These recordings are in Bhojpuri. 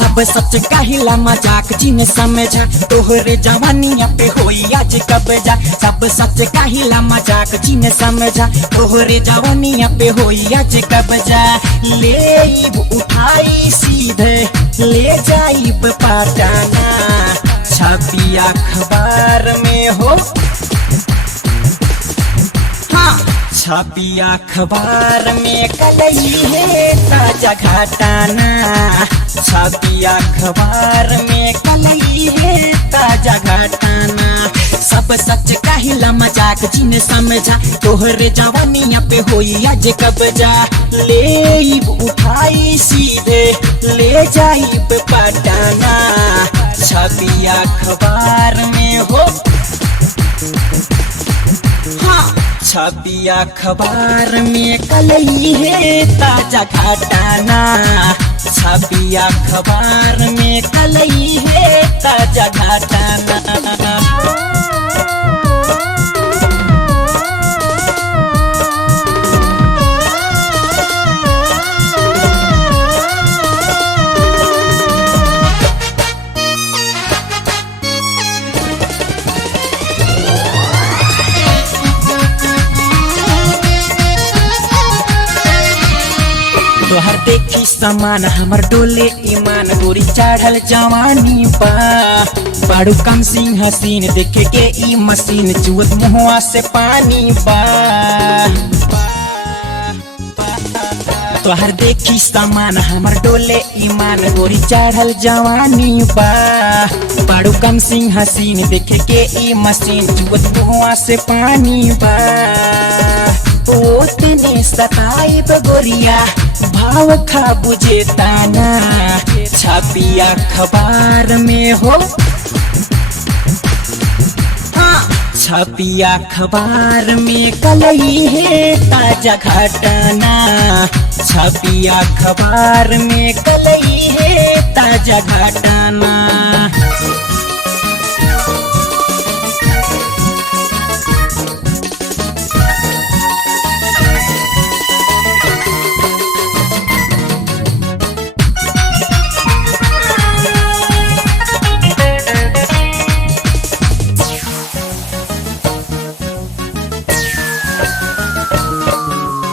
सब सच कहिला मजाक जिन समझा तोहरे जवानिया पे होई आज कब्जा। सब सच कहिला मजाक जिन समझा तोहरे जवानिया पे होई आज कब्जा। लेब उठाई सीधे ले जाइब पटाना, छपी अखबार में हो छपी अखबार में कलई है ताजा घटाना। छपी अखबार में कलई है ताजा घटाना। सब सच कहिला मजाक जिन समझा तोहरे जवानिया पे होई आज कब्जा। लेब उठाई सीधे ले जाइब पटाना, छपी अखबार में हो छपी अखबार में कलई है ताजा घटाना। छपी अखबार में कलई है ताजा घटाना। तोहर देखी समान हमर डोले ईमान, गोरी चढ़ल जवानी बा। बाड़ू कम सिंह हसीन देखे के ई मशीन, चुअत मुहवा से पानी बा। तोहर देखी समान हमर डोले ईमान, गोरी चढ़ल जवानी बा। बाड़ू कम सिंह हसीन देखे के ई मशीन, चुअत मुहवा से पानी बा। ओतने सताइब गोरिया भाव खा बुझे ताना, छपी अखबार में हो छपी अखबार में कलई है ताजा घटाना। छपी अखबार में कलई है ताजा घटाना।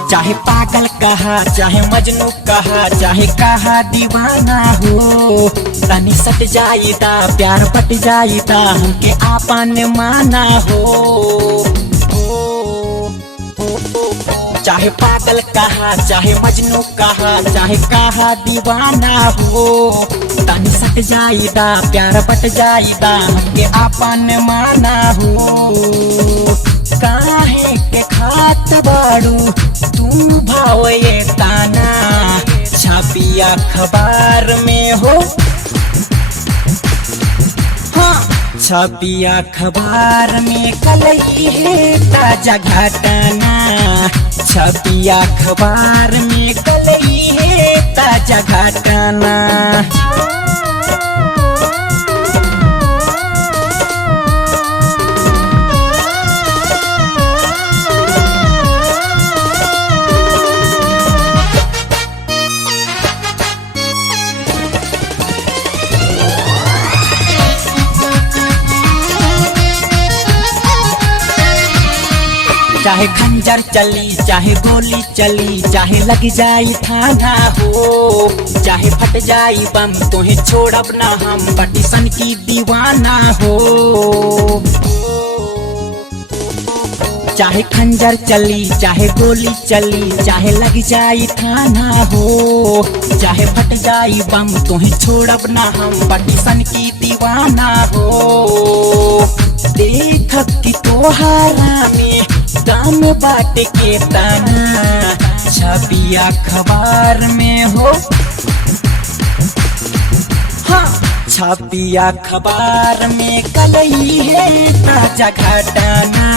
चाहे पागल कहा चाहे मजनू कहा चाहे कहा दीवाना हो, तनी सट जाइदा प्यार पट जाइदा हमके आपन माना हो। चाहे पागल कहा चाहे मजनू कहा चाहे कहा दीवाना हो, तनी सट जाइदा प्यार पट जाइदा हमके आपन माना हो। काहे के खात बाड़ू तुम भाव ये ताना, छपी अखबार में हो छपी अखबार में कलई है ताजा घटाना। छपी अखबार में कलई है ताजा घटाना। चाहे खंजर चली चाहे गोली चली चाहे लग जाई थाना हो, चाहे फट जाई बम तोहे छोड़ब ना हम पटिशन की दीवाना हो। चाहे खंजर चली चाहे गोली चली चाहे लग जाई थाना हो, चाहे फट जाई बम तोहे छोड़ब ना हम पटिशन की दीवाना हो। देख कि तोहारा में दाम बाट के ताना, छपी अखबार में हो छपी अखबार में कलई है ताजा घटाना।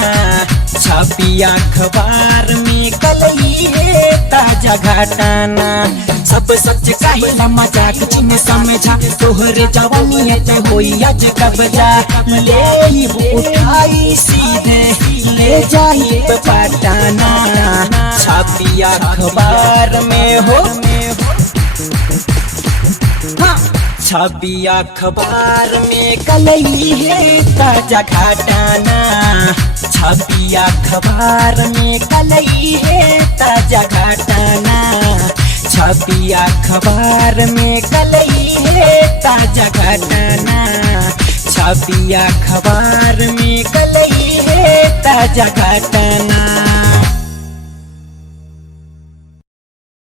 छपी अखबार में कलई है ताजा घटना। सब सच कहिला मजाक जिन्हें समझा, तोहरे जवानी है होई आज कब्जा। ले उठाई सीधे ले जाई पटाना, छपी अखबार में हो छपी अखबार में कलई है ताजा घटना। छपी अखबार में कलई है ताजा घटना। छपी अखबार में कलई है ताजा घटना। छपी अखबार में कलई है ताजा घटना।